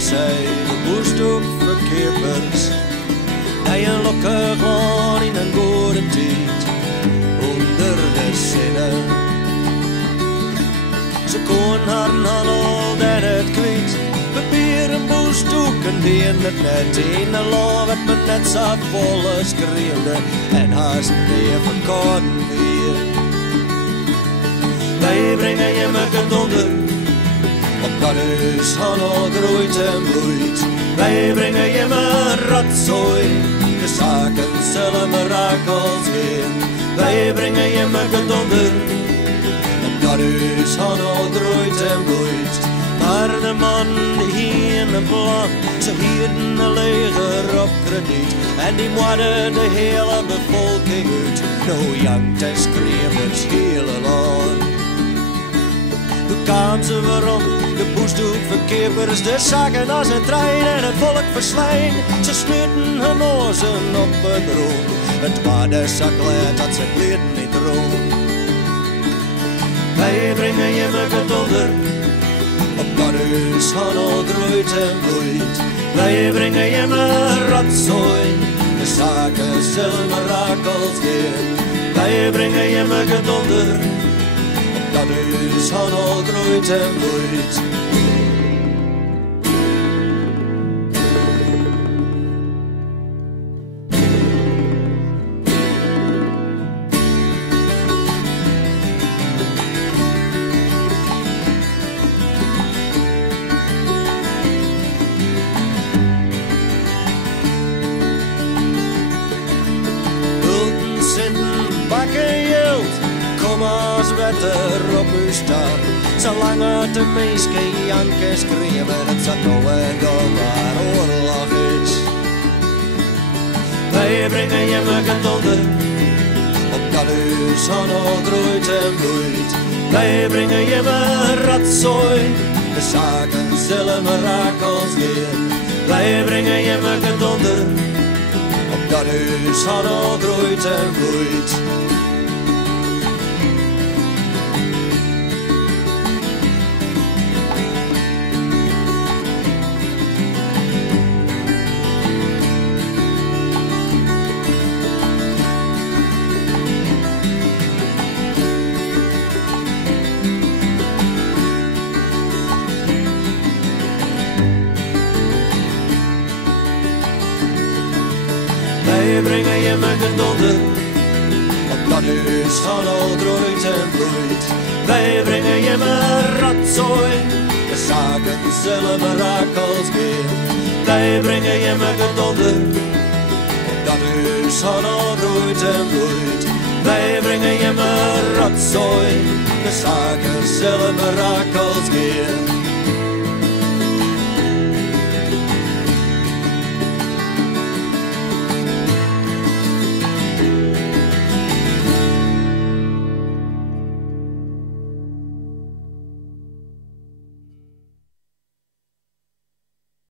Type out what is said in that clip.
zij de boerstoep verkeerders. Hij een lokke gewoon in een goede tijd onder de zinnen. Ze kon haar handel en het kwijt. Papier en boerstoeken die in het net in de lof het me net zo volle schreeuwde en haast weer verkouden weer. Wij brengen je me gedonder op dat huis handel groeit en bloeit. Wij brengen je me rotzooi, de zaken zullen mirakels geen. Wij brengen je me gedonder op dat huis handel groeit en bloeit. Maar de man die hier in het plan, ze hielden een leger op krediet. En die moedde de hele bevolking uit. Nou jankt en schreeuwt het hele land. Toen kwamen ze waarom, de boesdoekverkeerders, de zaken als een trein en het volk verslijn. Ze snuiten hun ozen op het rood. Het was zo glad dat ze het niet rood. Wij brengen je me gedonder op dat huis handel groeit en bloeit. Wij brengen je me rotzooi, de zaken zullen mirakels geen. Wij brengen je me gedonder op dat huis handel groeit en bloeit. Er op u staan, zolang het de meeske janken schreeuwen, het zat nou en dan maar oorlog is. Wij brengen je me gedonder op dat huis handel groeit en bloeit. Wij brengen je me rotzooi, de zaken zullen mirakels geen. Wij brengen je me gedonder op dat huis handel groeit en bloeit. Wij brengen je me gedonder op dat huis handel groeit en bloeit. Wij brengen je me rotzooi, de zaken zullen mirakels geen. Wij brengen je me gedonder op dat huis handel groeit en bloeit. Wij brengen je me rotzooi, de zaken zullen mirakels geen.